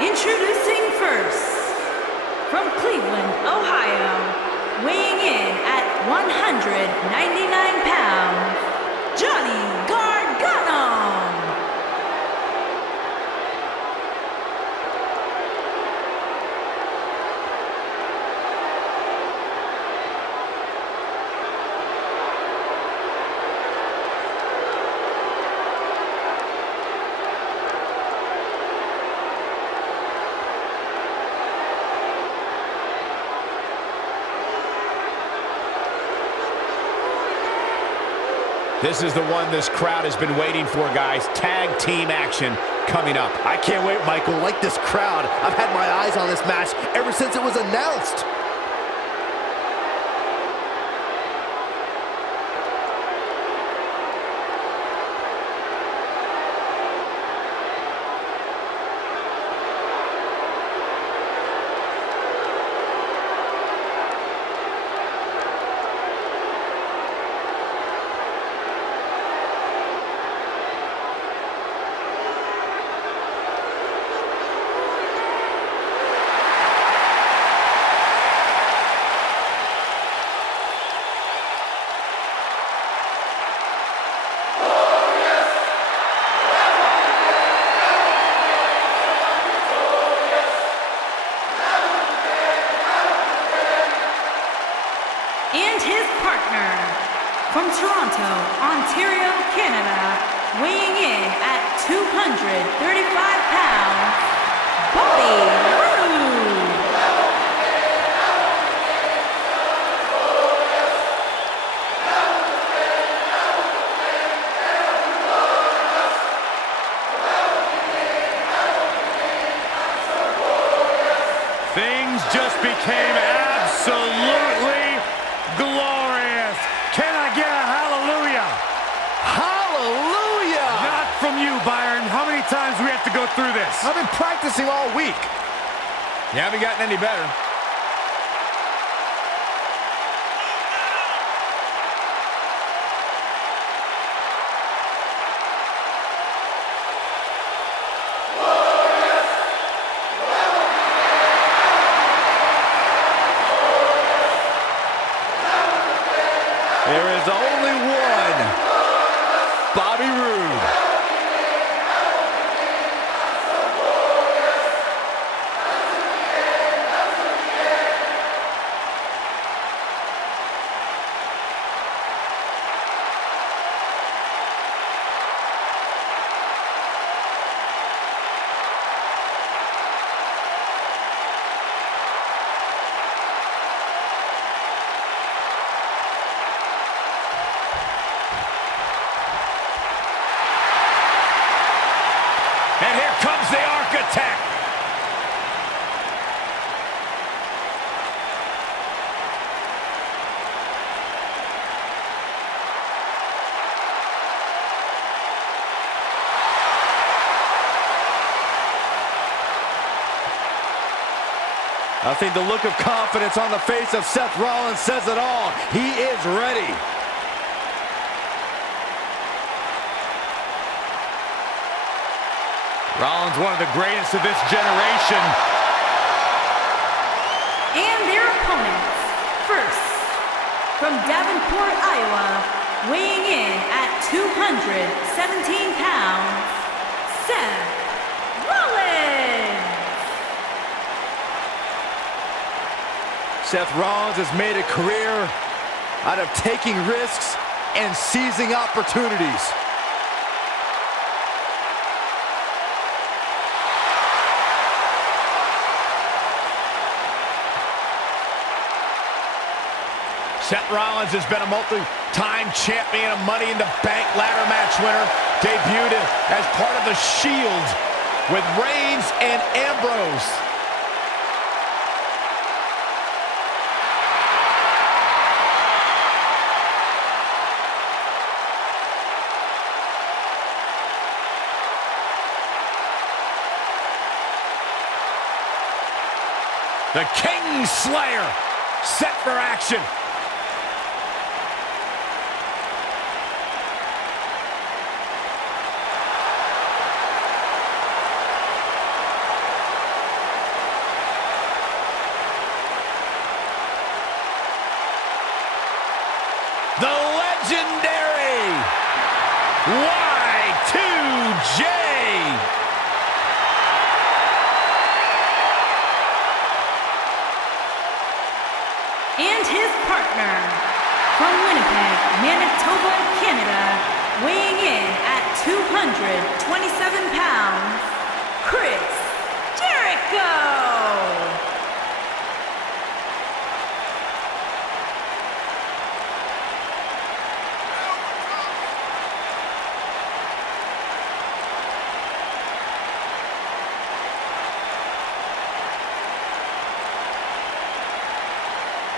Introducing first, from Cleveland, Ohio, weighing in at 199 pounds, Johnny Gargano. This is the one this crowd has been waiting for, guys. Tag team action coming up. I can't wait, Michael. Like this crowd, I've had my eyes on this match ever since it was announced. And his partner, from Toronto, Ontario, Canada, weighing in at 235 pounds, Roode. Things just became absolutely glorious. Can I get a hallelujah? Hallelujah! Not from you, Byron. How many times do we have to go through this? I've been practicing all week. You haven't gotten any better. There is only one Bobby Roode. And here comes the architect. I think the look of confidence on the face of Seth Rollins says it all. He is ready. Rollins, one of the greatest of this generation. And their opponents, first, from Davenport, Iowa, weighing in at 217 pounds, Seth Rollins. Seth Rollins has made a career out of taking risks and seizing opportunities. Seth Rollins has been a multi-time champion, a Money in the Bank ladder match winner, debuted as part of the Shield with Reigns and Ambrose. The King Slayer set for action. partner. From Winnipeg, Manitoba, Canada, weighing in at 227 pounds, Chris Jericho!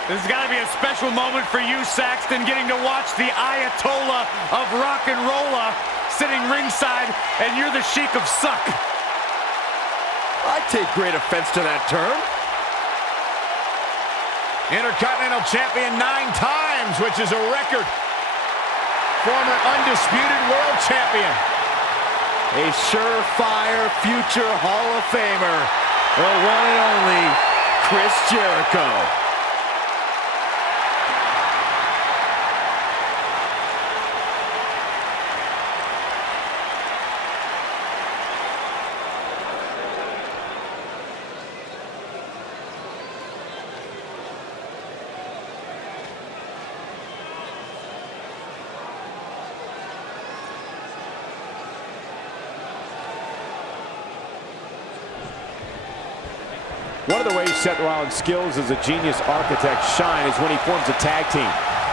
This has got to be a special moment for you, Saxton, getting to watch the Ayatollah of rock and rolla sitting ringside, and you're the Sheik of Suck. I take great offense to that term. Intercontinental Champion 9 times, which is a record. Former undisputed world champion. A surefire future Hall of Famer, the one and only Chris Jericho. One of the ways Seth Rollins' skills as a genius architect shine is when he forms a tag team.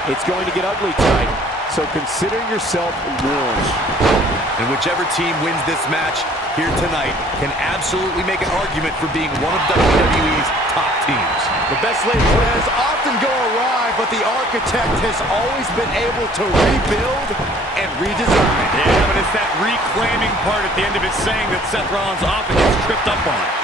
It's going to get ugly tonight, so consider yourself warned. And whichever team wins this match here tonight can absolutely make an argument for being one of WWE's top teams. The best laid plans often go awry, but the architect has always been able to rebuild and redesign. Yeah, but it's that reclaiming part at the end of his saying that Seth Rollins often gets tripped up on.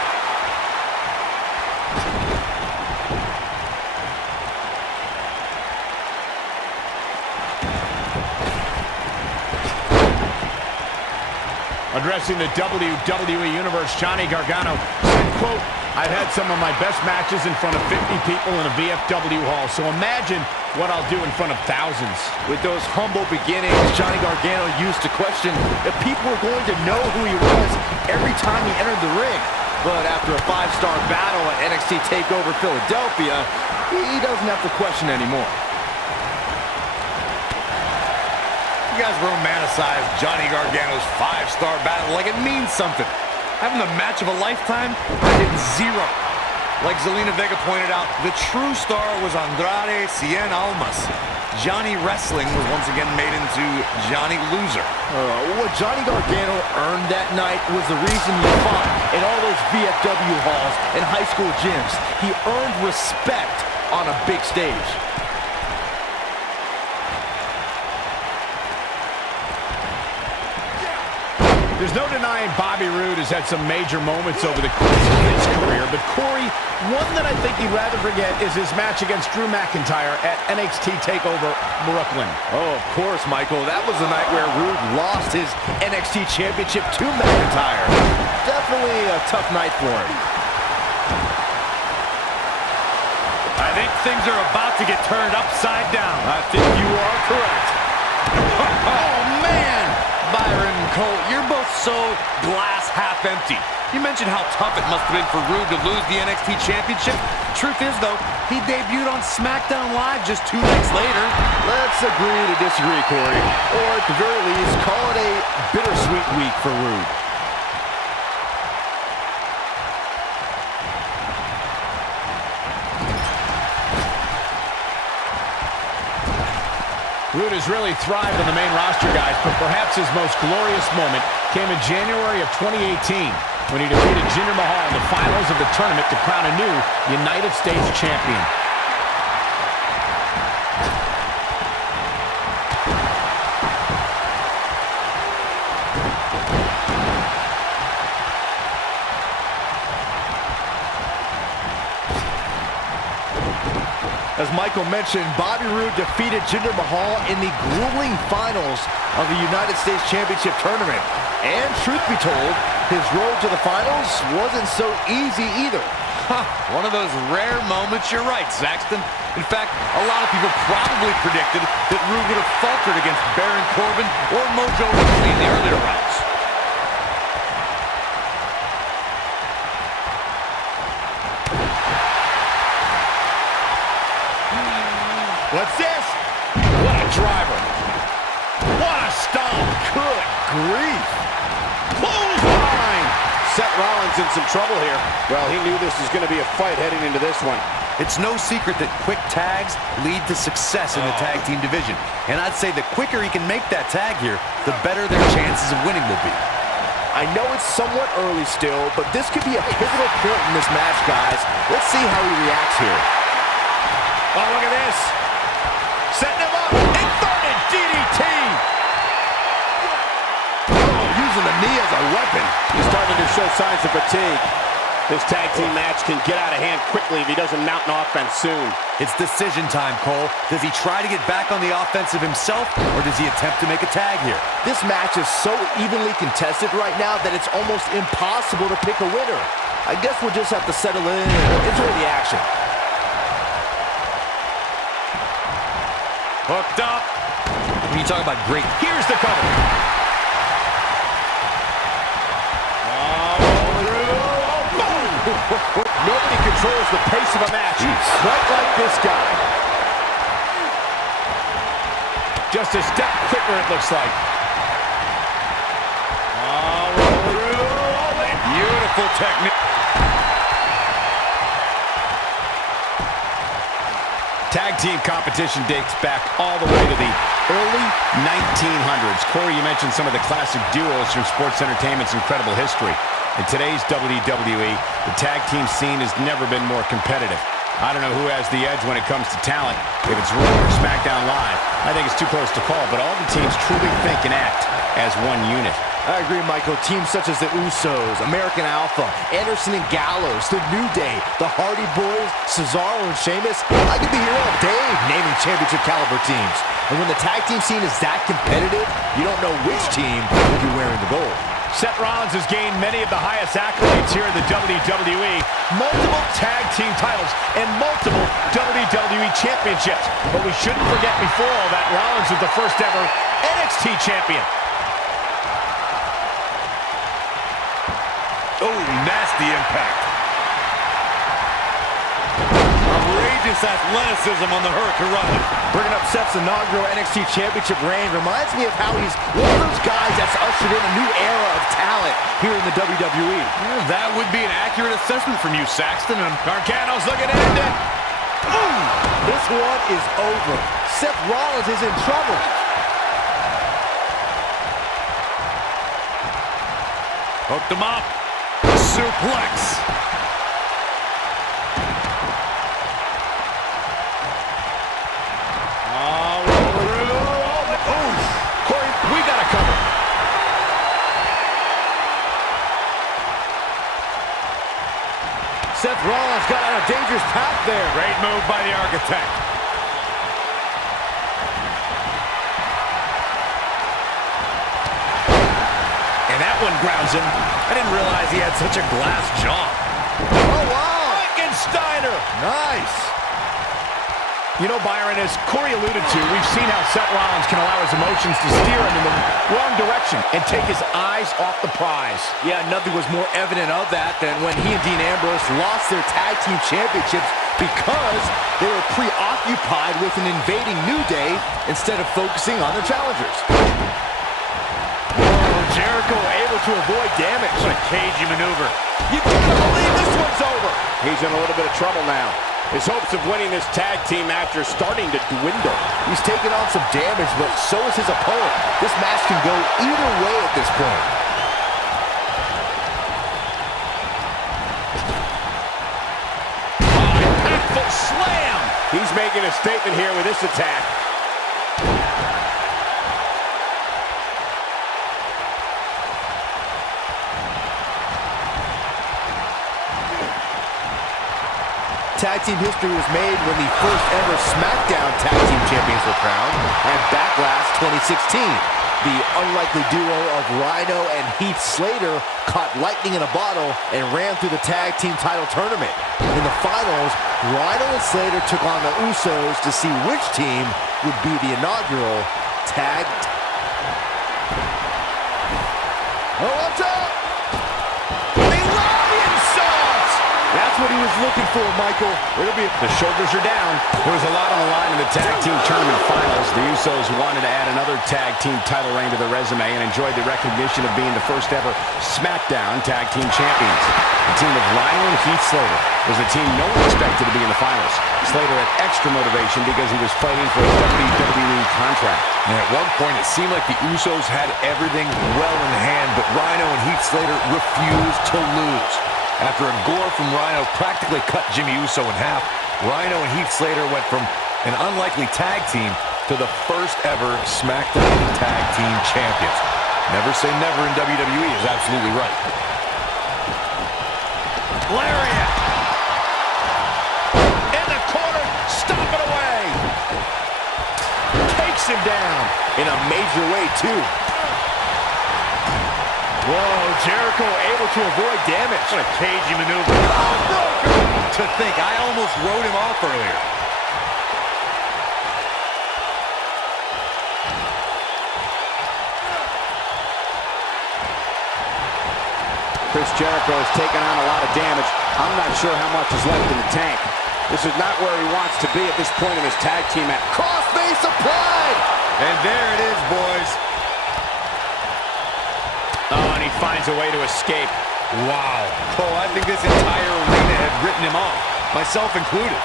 Addressing the WWE Universe, Johnny Gargano said, quote, "I've had some of my best matches in front of 50 people in a VFW hall, so imagine what I'll do in front of thousands." With those humble beginnings, Johnny Gargano used to question if people were going to know who he was every time he entered the ring. But after a 5-star battle at NXT TakeOver Philadelphia, he doesn't have to question anymore. You guys romanticize Johnny Gargano's 5-star battle like it means something. Having the match of a lifetime, I did 0. Like Zelina Vega pointed out, the true star was Andrade Cien Almas. Johnny Wrestling was once again made into Johnny Loser. What Johnny Gargano earned that night was the reason he fought in all those VFW halls and high school gyms. He earned respect on a big stage. There's no denying Bobby Roode has had some major moments over the course of his career, but Corey, one that I think he'd rather forget is his match against Drew McIntyre at NXT TakeOver Brooklyn. Oh, of course, Michael. That was the night where Roode lost his NXT Championship to McIntyre. Definitely a tough night for him. I think things are about to get turned upside down. I think you are correct. Oh, man! Byron and Cole, you're both so glass half empty. You mentioned how tough it must have been for Roode to lose the NXT Championship. Truth is, though, he debuted on SmackDown Live just 2 nights later. Let's agree to disagree, Corey. Or at the very least, call it a bittersweet week for Roode. Roode has really thrived on the main roster, guys, but perhaps his most glorious moment came in January of 2018 when he defeated Jinder Mahal in the finals of the tournament to crown a new United States champion. As Michael mentioned, Bobby Roode defeated Jinder Mahal in the grueling finals of the United States Championship Tournament. And truth be told, his road to the finals wasn't so easy either. One of those rare moments, you're right, Saxton. In fact, a lot of people probably predicted that Roode would have faltered against Baron Corbin or Mojo Rawley in the earlier rounds. What's this? What a driver. What a stomp. Good grief. Clothesline. Seth Rollins in some trouble here. Well, he knew this was going to be a fight heading into this one. It's no secret that quick tags lead to success in the tag team division. And I'd say the quicker he can make that tag here, the better their chances of winning will be. I know it's somewhat early still, but this could be a pivotal point in this match, guys. Let's see how he reacts here. Oh, look at this. Setting him up. Inverted DDT. Oh, using the knee as a weapon. He's starting to show signs of fatigue. This tag team match can get out of hand quickly if he doesn't mount an offense soon. It's decision time, Cole. Does he try to get back on the offensive himself, or does he attempt to make a tag here? This match is so evenly contested right now that it's almost impossible to pick a winner. I guess we'll just have to settle in and enjoy the action. Hooked up. When you talk about great, Here's the cover. Nobody controls the pace of a match quite like this guy. Just a step quicker, it looks like. beautiful technique. Tag team competition dates back all the way to the early 1900s. Corey, you mentioned some of the classic duos from sports entertainment's incredible history. In today's WWE, the tag team scene has never been more competitive. I don't know who has the edge when it comes to talent. If it's Raw or SmackDown Live, I think it's too close to call, but all the teams truly think and act as one unit. I agree, Michael. Teams such as the Usos, American Alpha, Anderson and Gallows, the New Day, the Hardy Boys, Cesaro and Sheamus. I could be here all day naming championship caliber teams. And when the tag team scene is that competitive, you don't know which team will be wearing the gold. Seth Rollins has gained many of the highest accolades here in the WWE, multiple tag team titles, and multiple WWE championships. But we shouldn't forget before all that, Rollins was the first ever NXT champion. Oh, nasty impact. Outrageous athleticism on the Hurricane. Bringing up Seth's inaugural NXT Championship reign reminds me of how he's one of those guys that's ushered in a new era of talent here in the WWE. Well, that would be an accurate assessment from you, Saxton. Gargano's looking to end it. This one is over. Seth Rollins is in trouble. Hooked him up. Suplex. Corey, we got a cover. Seth Rollins got on a dangerous path there. Great move by the Architect. And that one grounds him. I didn't realize he had such a glass jaw. Oh, wow. Frankensteiner. Nice. You know, Byron, as Corey alluded to, we've seen how Seth Rollins can allow his emotions to steer him in the wrong direction and take his eyes off the prize. Yeah, nothing was more evident of that than when he and Dean Ambrose lost their tag team championships because they were preoccupied with an invading New Day instead of focusing on their challengers. Oh, Jericho able to avoid damage. What a cagey maneuver. You gotta believe this one's over. He's in a little bit of trouble now. His hopes of winning this tag team match are starting to dwindle. He's taking on some damage, but so is his opponent. This match can go either way at this point. Impactful slam. He's making a statement here with this attack. Tag team history was made when the first ever SmackDown Tag Team Champions were crowned at Backlash 2016. The unlikely duo of Rhino and Heath Slater caught lightning in a bottle and ran through the tag team title tournament. In the finals, Rhino and Slater took on the Usos to see which team would be the inaugural tag. Oh, what's up? The Lion Sauce! That's what he was looking for, Michael. The shoulders are down. There was a lot on the line in the tag team tournament finals. The Usos wanted to add another tag team title reign to their resume and enjoyed the recognition of being the first ever SmackDown tag team champions. The team of Rhino and Heath Slater was the team no one expected to be in the finals. Slater had extra motivation because he was fighting for a WWE contract. And at one point, it seemed like the Usos had everything well in hand, but Rhino and Heath Slater refused to lose. After a gore from Rhino practically cut Jimmy Uso in half, Rhino and Heath Slater went from an unlikely tag team to the first ever SmackDown Tag Team Champions. Never say never in WWE is absolutely right. Lariat! In the corner, stop it away! Takes him down in a major way, too. Whoa, Jericho able to avoid damage. What a cagey maneuver. To think, I almost wrote him off earlier. Chris Jericho has taken on a lot of damage. I'm not sure how much is left in the tank. This is not where he wants to be at this point in his tag team match. Crossface applied! And there it is, boys. Oh, and he finds a way to escape. Wow. Cole, I think this entire arena had written him off, myself included.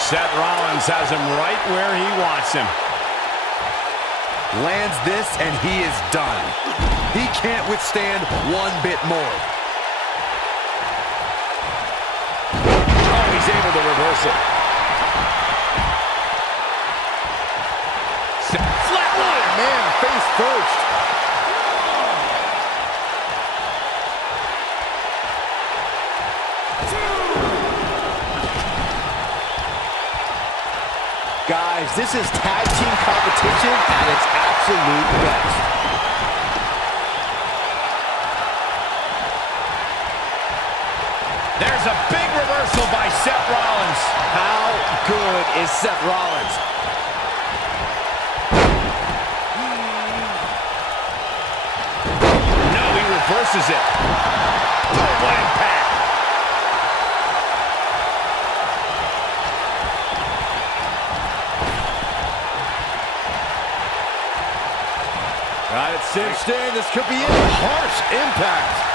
Seth Rollins has him right where he wants him. Lands this, and he is done. He can't withstand one bit more. Oh, he's able to reverse it. Flatline! Man, face first. Guys, this is tag team competition at its absolute best. There's a big reversal by Seth Rollins. How good is Seth Rollins? No, he reverses it. Oh, what impact. Got it cinched in. This could be it. Harsh impact.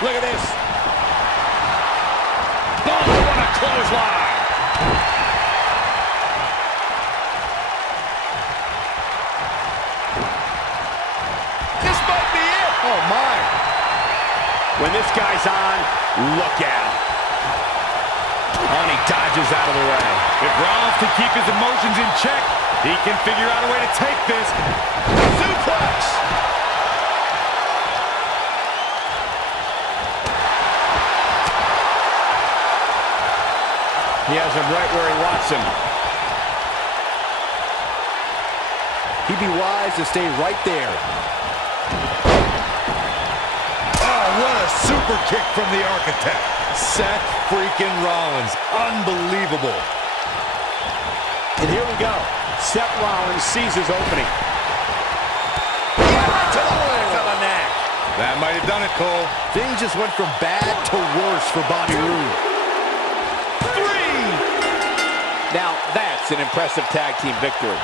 Look at this. Oh, what a clothesline. This might be it. Oh, my. When this guy's on, look out. Oh, and he dodges out of the way. If Rollins can keep his emotions in check, he can figure out a way to take this. Suplex. He has him right where he wants him. He'd be wise to stay right there. Oh, what a super kick from the Architect. Seth freaking Rollins. Unbelievable. And here we go. Seth Rollins sees his opening. Right to the back of the neck. That might have done it, Cole. Things just went from bad to worse for Bobby Roode. 3. Now that's an impressive tag team victory.